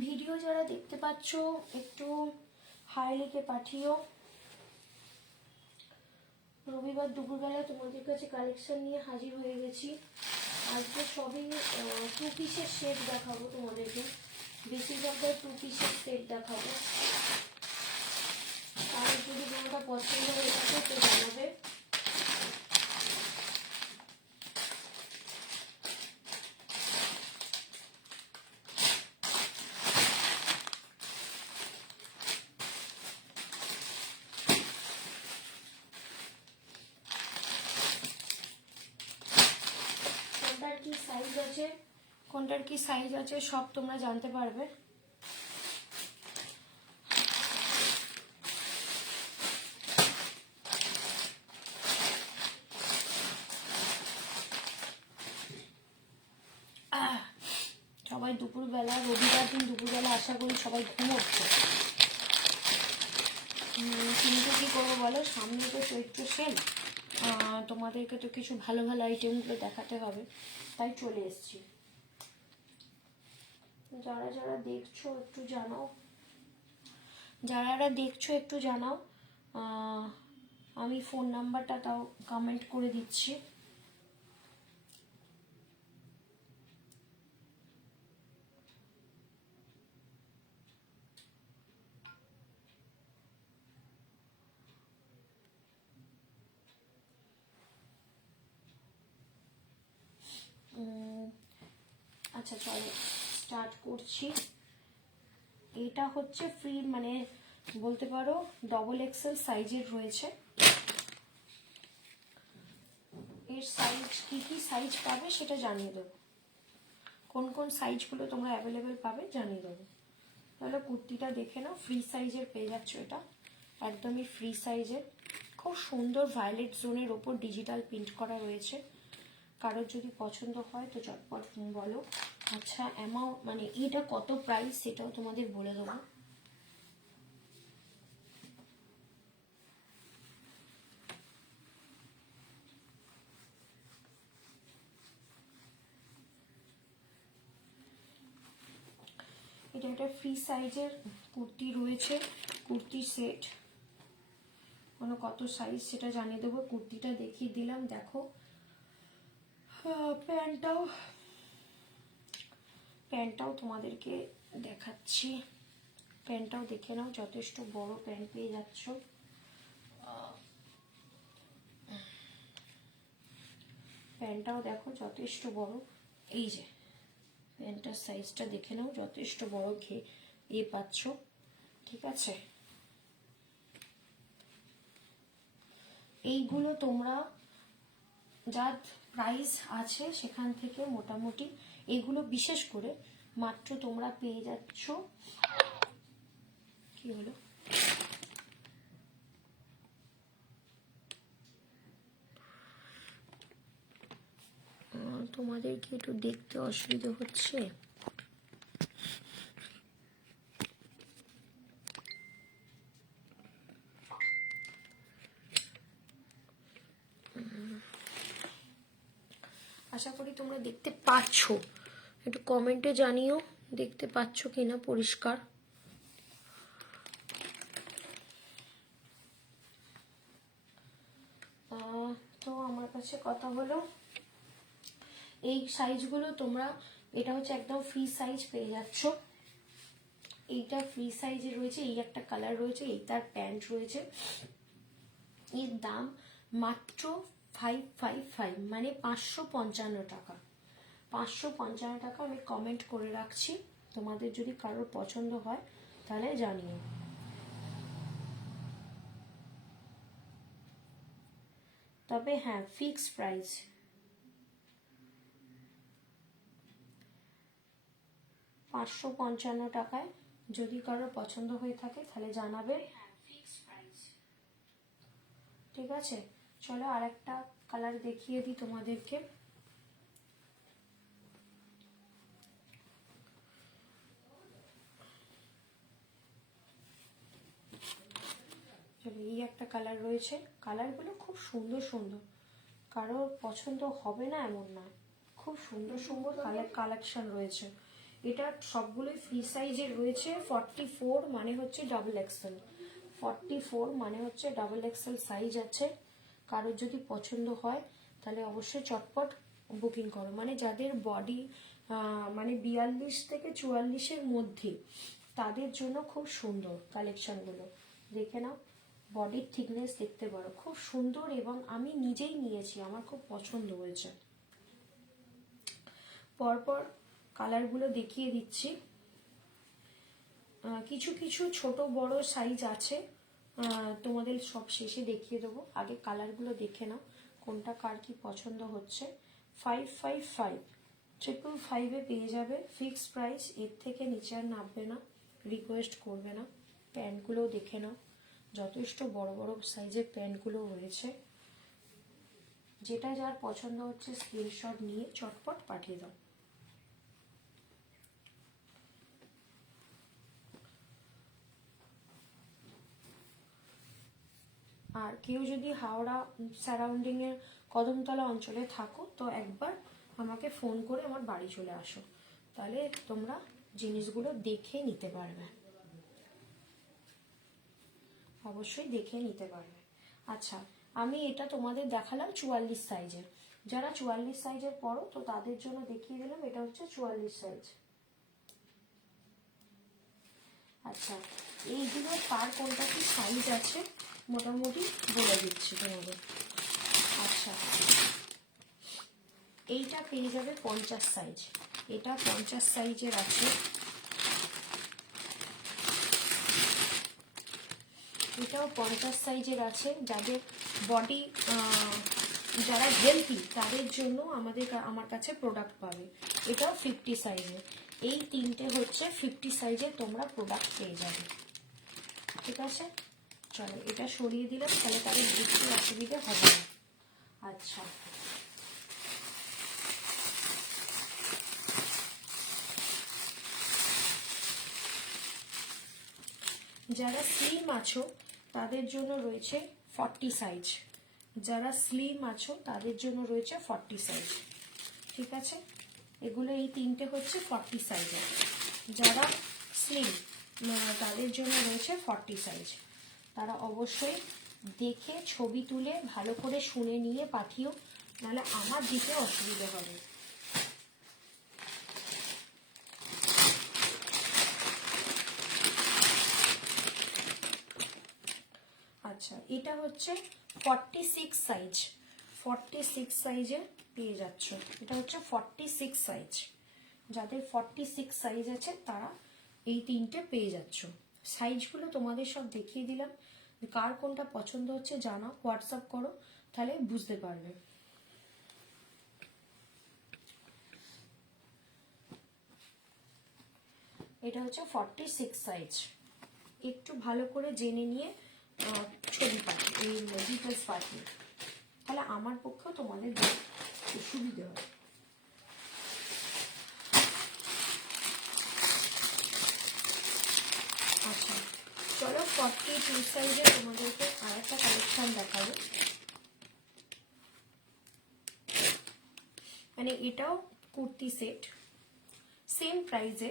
Video যারা দেখতে পাচ্ছ, একটু হাই লিখে পাঠিও। রবিবার দুপুরবেলা তোমাদের কাছে কালেকশন নিয়ে হাজির হয়ে গেছি। আজকে সবই টু পিসের সেট দেখাবো তোমাদেরকে। বেশিরভাগটাই টু পিসের সেট দেখাবো। আর যদি কোনোটা পছন্দ হয়ে থাকে তো জানাবে কোনটার কি সাইজ আছে কোনটার কি সাইজ আছে সব তোমরা জানতে পারবে। সবাই দুপুরবেলা, রবিবার দিন দুপুরবেলা আশা করি সবাই ঘুমোচ্ছে কিন্তু কি করব বলো? সামনে তো চৈত্র সেল। তোমাদেরকে তো কিছু ভালো ভালো আইটেমগুলো দেখাতে হবে। তাই চলে এসেছি। যারা যারা দেখছ একটু জানাও। যারা যারা দেখছ একটু জানাও আমি ফোন নাম্বারটা তাও কমেন্ট করে দিচ্ছি। আচ্ছা চলো। স্টার্ট করছি। এটা হচ্ছে ফ্রি মানে বলতে পারো ডবল এক্সেল সাইজের রয়েছে। এর সাইজ কি কি সাইজ পাবে সেটা জানিয়ে দেবো। কোন কোন সাইজগুলো তোমরা অ্যাভেলেবেল পাবে জানিয়ে দেবো। তাহলে কুর্তিটা দেখে নাও ফ্রি সাইজের পেয়ে যাচ্ছ এটা। একদমই ফ্রি সাইজের খুব সুন্দর ভায়োলেট জোনের ওপর ডিজিটাল প্রিন্ট করা রয়েছে। কারোর যদি পছন্দ হয় তো চটপট বলো। আচ্ছা অ্যামাউন্ট মানে এটা কত প্রাইস সেটাও তোমাদের বলে দেবো। এটা একটা ফ্রি সাইজের কুর্তি রয়েছে, কুর্তির সেট কোনো কত সাইজ সেটা জানিয়ে দেবো, কুর্তিটা দেখিয়ে দিলাম, দেখো। প্যান্টটাও প্যান্টটাও তোমাদেরকে দেখাচ্ছি। প্যান্টটাও দেখে নাও, যথেষ্ট বড় প্যান্ট পেয়ে যাচ্ছ। প্যান্টটাও দেখো, যথেষ্ট বড়। এই যে, প্যান্টটার সাইজটা দেখে নাও, যথেষ্ট বড় ঘে, এ পাচ্ছ। ঠিক আছে? এইগুলো তোমরা যার প্রাইস আছে সেখান থেকে মোটামুটি এগুলো বিশেষ করে মাত্র তোমরা পেয়ে যাচ্ছ। কি হলো? তোমাদের কি একটু দেখতে অসুবিধা হচ্ছে? আশা করি তোমরা দেখতে পাচ্ছ। একটু কমেন্টে জানিও, দেখতে পাচ্ছ কিনা পরিষ্কার। তো আমার কাছে কথা হলো, এই সাইজগুলো তোমরা, এটা হচ্ছে একদম ফ্রি সাইজ পেয়ে যাচ্ছ। এইটা ফ্রি সাইজে রয়েছে, এই একটা কালার রয়েছে, এই তার প্যান্ট রয়েছে। এর দাম মাত্র ফাইভ ফাইভ ফাইভ মানে পাঁচশো পঞ্চান্ন টাকা। পাঁচশো পঞ্চান্ন টাকা আমি কমেন্ট করে রাখছি। তোমাদের যদি কারোর পছন্দ হয় তাহলে জানিও। তবে হ্যাঁ ফিক্স প্রাইস পাঁচশো পঞ্চান্ন টাকায় যদি কারোর পছন্দ হয়ে থাকে তাহলে জানাবে। ঠিক আছে? চলো আর একটা কালার দেখিয়ে দিই তোমাদেরকে। এই একটা কালার রয়েছে। কালারগুলো খুব সুন্দর সুন্দর। কারোর পছন্দ হবে না এমন না। খুব সুন্দর সুন্দর কালার কালেকশন রয়েছে। এটা সবগুলোই ফ্রি সাইজের রয়েছে। ফর্টি ফোর মানে হচ্ছে ডাবল এক্সেল ফর্টি ফোর মানে হচ্ছে ডাবল এক্সেল সাইজ আছে। কারোর যদি পছন্দ হয়, তাহলে অবশ্যই চটপট বুকিং করো। মানে যাদের বডি মানে বিয়াল্লিশ থেকে চুয়াল্লিশের মধ্যে, তাদের জন্য খুব সুন্দর কালেকশনগুলো দেখে নাও বডির থিকনেস দেখতে পারো। খুব সুন্দর এবং আমি নিজেই নিয়েছি, আমার খুব পছন্দ হয়েছে। পরপর কালারগুলো দেখিয়ে দিচ্ছি। কিছু কিছু ছোট বড় সাইজ আছে। তোমাদের সব শেষে দেখিয়ে দেবো। আগে কালারগুলো দেখে নাও, কোনটা কার কি পছন্দ হচ্ছে। ফাইভ ফাইভ ফাইভ ট্রিপল ফাইভে পেয়ে যাবে। ফিক্সড প্রাইস এর থেকে নিচে আর নামবে না। রিকোয়েস্ট করবে না। প্যান্টগুলোও দেখে নাও। যথেষ্ট বড় বড় সাইজের প্যান্টগুলো রয়েছে। যেটা যার পছন্দ হচ্ছে স্ক্রিনশট নিয়ে চটপট পাঠিয়ে দাও। আর কেউ যদি হাওড়া সারাউন্ডিং এর কদমতলা অঞ্চলে থাকো, তো একবার আমাকে ফোন করে আমার বাড়ি চলে আসো। তাহলে তোমরা জিনিসগুলো দেখে নিতে পারবে। অবশ্যই দেখে নিতে পারবে। আচ্ছা আমি এটা তোমাদের দেখালাম চুয়াল্লিশ সাইজের যারা চুয়াল্লিশ সাইজের পড়ো, তো তাদের জন্য দেখিয়ে দিলাম, এটা হচ্ছে চুয়াল্লিশ সাইজ আচ্ছা এইগুলো কার কোনটা কি সাইজ আছে? মোটামুটি বলে দিচ্ছি তোমাদের। আচ্ছা। এইটা পেয়ে যাবে পঞ্চাশ সাইজ এটা পঞ্চাশ সাইজের আছে। এটাও পঞ্চাশ সাইজের আছে। যাদের বডি যারা হেলথি তাদের জন্য আমাদের আমার কাছে প্রোডাক্ট পাবে। এটাও ফিফটি সাইজের এই তিনটে হচ্ছে ফিফটি সাইজে তোমরা প্রোডাক্ট পেয়ে যাবে। ঠিক আছে? চলো, এটা সরিয়ে দিলাম, তাহলে তাদের বুঝতে অসুবিধে হবে না। আচ্ছা। যারা স্লিম আছো, তাদের জন্য রয়েছে ফর্টি সাইজ যারা স্লিম আছো, তাদের জন্য রয়েছে ফর্টি সাইজ ঠিক আছে? এগুলো এই তিনটে হচ্ছে ফর্টি সাইজের যারা স্লিম তাদের জন্য রয়েছে ফর্টি সাইজ তারা অবশ্যই দেখে, ছবি তুলে, ভালো করে শুনে নিয়ে পাঠিও, নাহলে আমার দিতে অসুবিধে হবে। আচ্ছা এটা হচ্ছে forty six size forty six সাইজে পেয়ে যাচ্ছ। এটা হচ্ছে ফর্টি সিক্স সাইজ যাদের ফর্টি সিক্স সাইজ আছে, তারা এই তিনটে পেয়ে যাচ্ছ। সাইজগুলো তোমাদের সব দেখিয়ে দিলাম। কার কোনটা পছন্দ হচ্ছে জানাও হোয়াটসঅ্যাপ করো, তাহলে বুঝতে পারবে। এটা হচ্ছে ফর্টি সিক্স সাইজ একটু ভালো করে জেনে নিয়ে ছবি পাঠিয়ে, এই ডিটেলস পাঠিয়ে তাহলে আমার পক্ষেও তোমাদের সুবিধে হবে আচ্ছা চলো ফর্টি টু সাইজে তোমাদেরকে আর একটা কালেকশন দেখাবো মানে এটাও কুর্তি সেট সেম প্রাইজে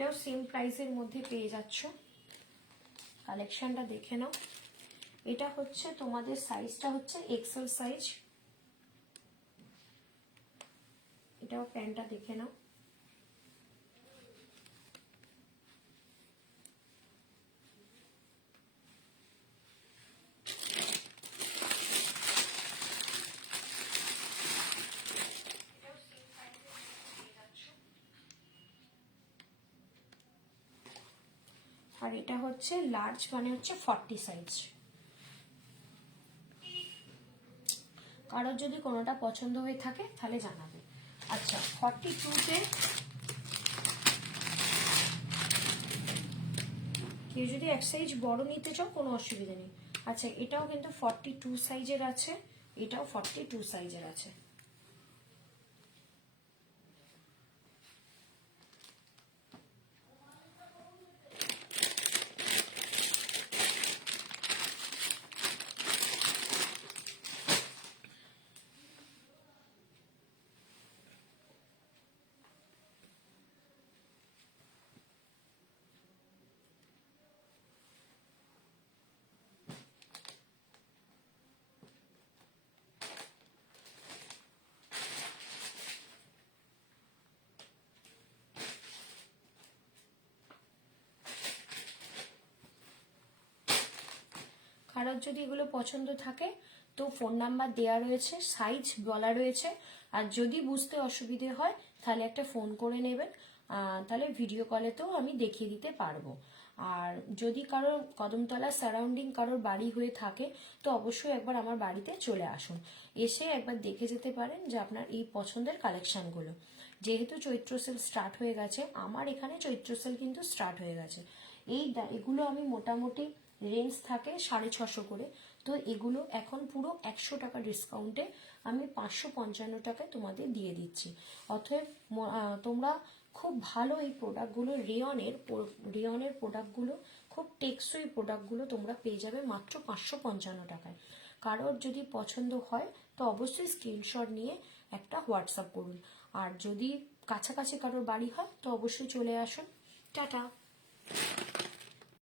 এটাও সেম প্রাইসের মধ্যে পেয়ে যাচ্ছ। কালেকশনটা দেখে নাও। এটা হচ্ছে তোমাদের সাইজটা হচ্ছে এক্সেল সাইজ এটাও প্যান্টটা দেখে নাও। আর এটা হচ্ছে লার্জ মানে হচ্ছে ফর্টি সাইজ কারোর যদি কোনোটা পছন্দ হয়ে থাকে, তাহলে জানাবে। আচ্ছা ফর্টি টুতে কেউ যদি এক সাইজ বড় নিতে চাও, কোনো অসুবিধা নেই। আচ্ছা এটাও কিন্তু ফর্টি টু সাইজের আছে, এটাও ফর্টি টু সাইজের আছে। কারোর যদি এগুলো পছন্দ থাকে, তো ফোন নাম্বার দেওয়া রয়েছে সাইজ বলা রয়েছে। আর যদি বুঝতে অসুবিধে হয়, তাহলে একটা ফোন করে নেবেন। তাহলে ভিডিও কলেতেও আমি দেখিয়ে দিতে পারব। আর যদি কারোর কদমতলা সারাউন্ডিং কারোর বাড়ি হয়ে থাকে, তো অবশ্যই একবার আমার বাড়িতে চলে আসুন। এসে একবার দেখে যেতে পারেন যে আপনার এই পছন্দের কালেকশনগুলো যেহেতু চৈত্র সেল স্টার্ট হয়ে গেছে, আমার এখানে চৈত্র সেল কিন্তু স্টার্ট হয়ে গেছে। এই এগুলো আমি মোটামুটি রেঞ্জ থাকে সাড়ে ছশো করে। তো এগুলো এখন পুরো একশো টাকা ডিসকাউন্টে আমি পাঁচশো পঞ্চান্ন টাকায় তোমাদের দিয়ে দিচ্ছি। অতএব তোমরা খুব ভালো এই প্রোডাক্টগুলো রেয়নের রেয়নের প্রোডাক্টগুলো খুব টেকসই প্রোডাক্টগুলো তোমরা পেয়ে যাবে মাত্র পাঁচশো পঞ্চান্ন টাকায়। কারোর যদি পছন্দ হয়, তো অবশ্যই স্ক্রিনশট নিয়ে একটা হোয়াটসঅ্যাপ করুন। আর যদি কাছাকাছি কারোর বাড়ি হয়, তো অবশ্যই চলে আসুন। টাটা।